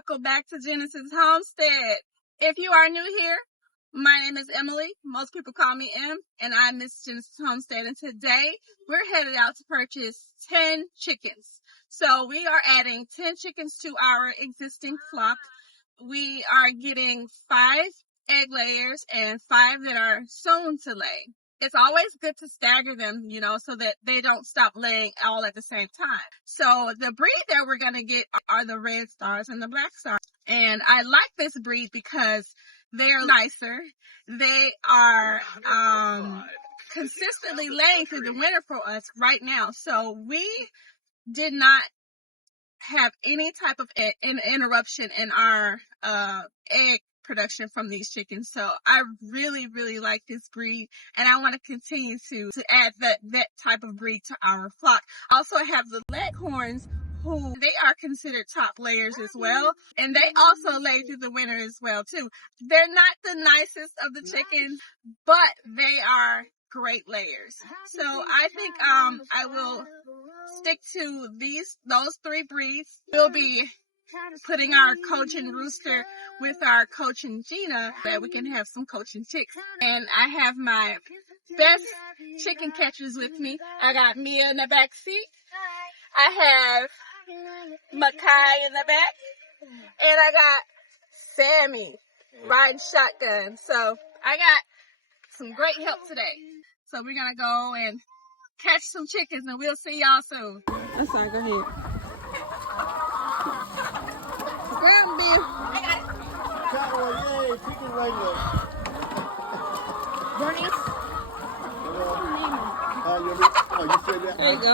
welcome back to Genesis Homestead. If you are new here, my name is Emily. Most people call me Em, and I miss Genesis Homestead. And today we're headed out to purchase 10 chickens. So we are adding 10 chickens to our existing flock. We are getting 5 egg layers and 5 that are soon to lay. It's always good to stagger them, so that they don't stop laying all at the same time. So the breed that we're going to get are the red stars and the black stars. And I like this breed because they're nicer. They are consistently laying through the winter for us right now. So we did not have any type of interruption in our egg production from these chickens. So I really, really like this breed, and I want to continue to add that type of breed to our flock. Also have the leghorns, who they are considered top layers as well, and they also lay through the winter as well too. They're not the nicest of the chickens, but they are great layers. So I think I will stick to those 3 breeds. We'll be putting our Cochin rooster with our Cochin Gina, that we can have some Cochin chicks. And I have my best chicken catchers with me. I got Mia in the back seat. I have Makai in the back. And I got Sammy riding shotgun. So I got some great help today. So we're going to go and catch some chickens, and we'll see y'all soon. I'm sorry, go ahead. Grab them, Bill. I got it. Yay, chicken radio. Bernice. You said that? There you go.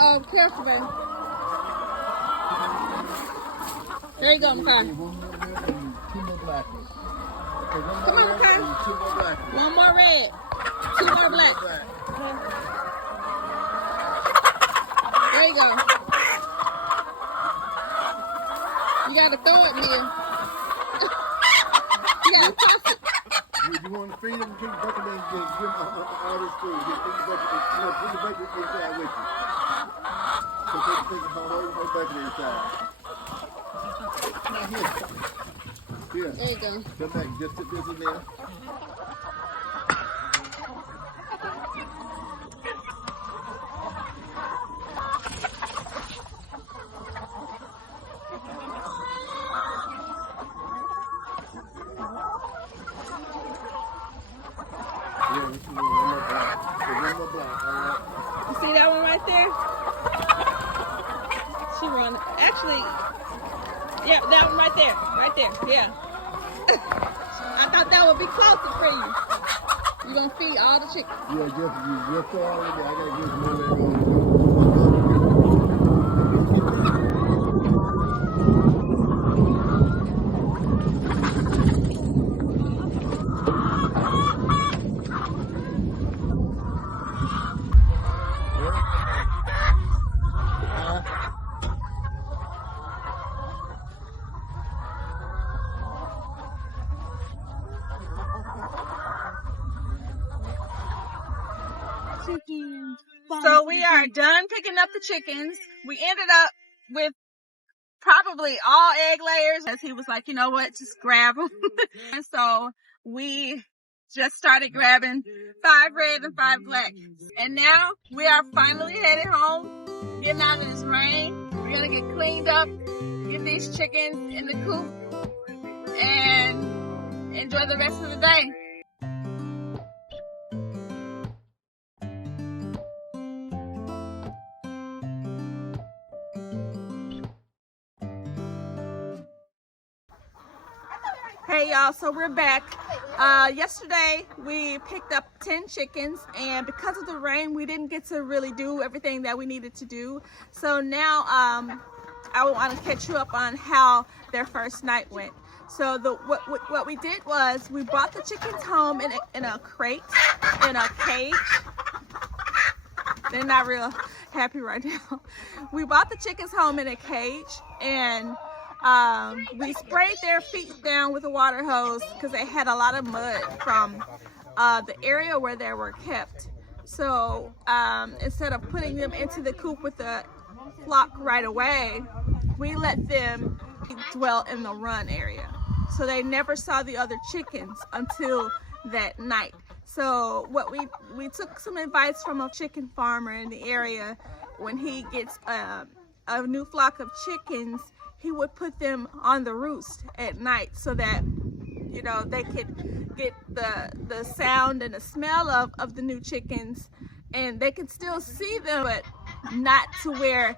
Oh, careful, baby. There you go, Makai. 2 more black ones. Come on, Makai. 2 more black ones. 1 more red. 2 more black. There you go. You gotta throw it, Mia. You gotta toss it. You want to feed them, keep the bucket and give them all this food. Just put the bucket inside with you. So put the whole bucket inside. Now here. There you go. Come back, just put this in there. You see that one right there? She run. Actually, yeah, that one right there. Right there, yeah. I thought that would be closer for you. You're going to feed all the chickens. Yeah, just throw all of it. I got to get more than one. So we are done picking up the chickens. We ended up with probably all egg layers, as he was like, you know what, just grab them. And so we just started grabbing 5 red and 5 black. And now we are finally headed home, getting out of this rain. We're going to get cleaned up, get these chickens in the coop, and enjoy the rest of the day. Hey y'all, so we're back. Yesterday we picked up 10 chickens, and because of the rain we didn't get to really do everything that we needed to do. So now I want to catch you up on how their first night went. So what we did was we brought the chickens home in a crate, in a cage. They're not real happy right now. We brought the chickens home in a cage, and we sprayed their feet down with a water hose because they had a lot of mud from the area where they were kept. So instead of putting them into the coop with the flock right away, we let them dwell in the run area. So they never saw the other chickens until that night. So what we took some advice from a chicken farmer in the area. When he gets a new flock of chickens, he would put them on the roost at night so that, you know, they could get the sound and the smell of the new chickens, and they can still see them, but not to where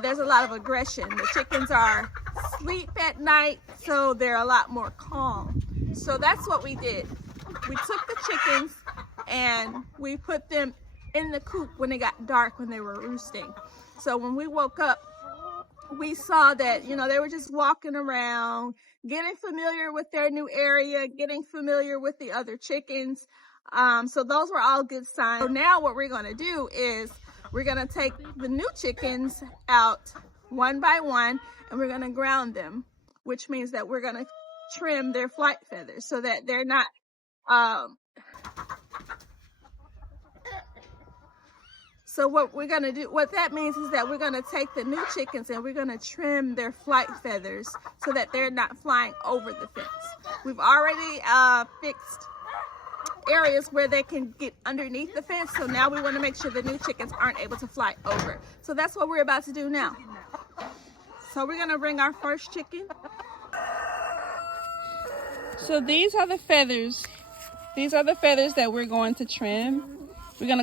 there's a lot of aggression. The chickens are asleep at night, so they're a lot more calm. So that's what we did. We took the chickens and we put them in the coop when it got dark, when they were roosting. So when we woke up, we saw that, you know, they were just walking around, getting familiar with their new area, getting familiar with the other chickens. So those were all good signs. So now what we're going to do is we're going to take the new chickens out one by one, and we're going to ground them, which means that we're going to trim their flight feathers so that they're not so what we're going to do, what that means is that we're going to take the new chickens and we're going to trim their flight feathers so that they're not flying over the fence. We've already fixed areas where they can get underneath the fence, so now we want to make sure the new chickens aren't able to fly over. So that's what we're about to do now. So we're going to bring our first chicken. So these are the feathers. These are the feathers that we're going to trim. We're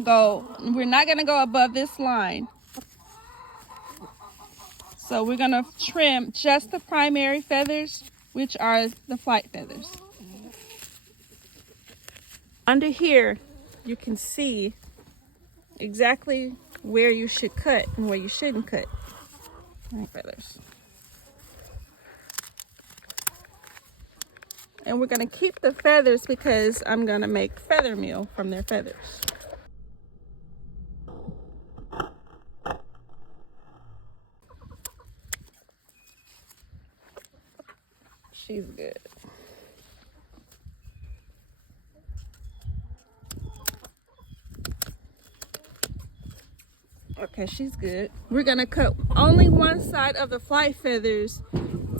not gonna go above this line. So we're gonna trim just the primary feathers, which are the flight feathers. Under here, you can see exactly where you should cut and where you shouldn't cut feathers. And we're gonna keep the feathers because I'm gonna make feather meal from their feathers. She's good. Okay, she's good. We're gonna cut only one side of the flight feathers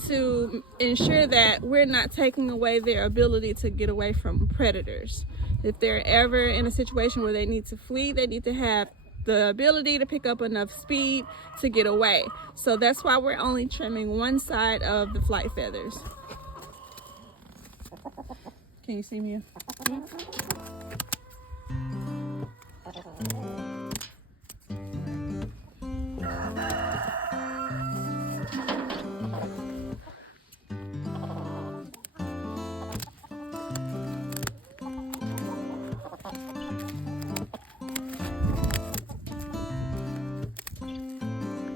to ensure that we're not taking away their ability to get away from predators. If they're ever in a situation where they need to flee, they need to have the ability to pick up enough speed to get away. So that's why we're only trimming one side of the flight feathers. Can you see me?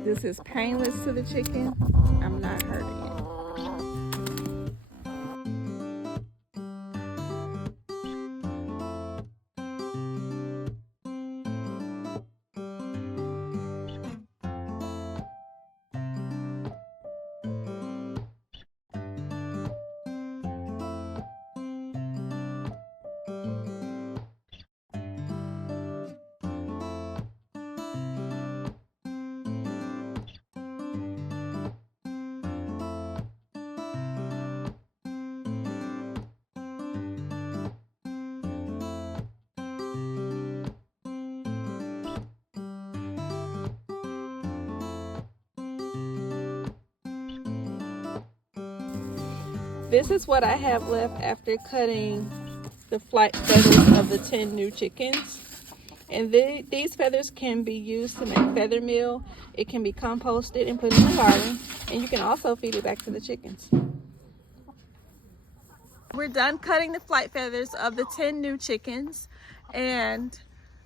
This is painless to the chicken. I'm not hurting it. This is what I have left after cutting the flight feathers of the 10 new chickens. And these feathers can be used to make feather meal. It can be composted and put in the garden. And you can also feed it back to the chickens. We're done cutting the flight feathers of the 10 new chickens. And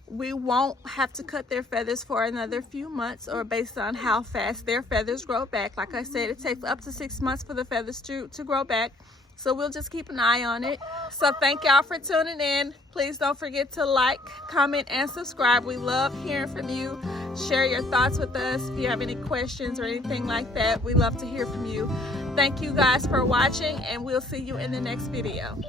we won't have to cut their feathers for another few months, or based on how fast their feathers grow back. Like I said, it takes up to 6 months for the feathers to grow back. So we'll just keep an eye on it. So thank y'all for tuning in. Please don't forget to like, comment, and subscribe. We love hearing from you. Share your thoughts with us. If you have any questions or anything like that, we love to hear from you. Thank you guys for watching, and we'll see you in the next video.